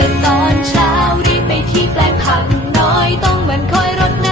ตื่นตอนเช้ารีบไปที่แปลงผักน้อยต้องเหมือนคอยรถน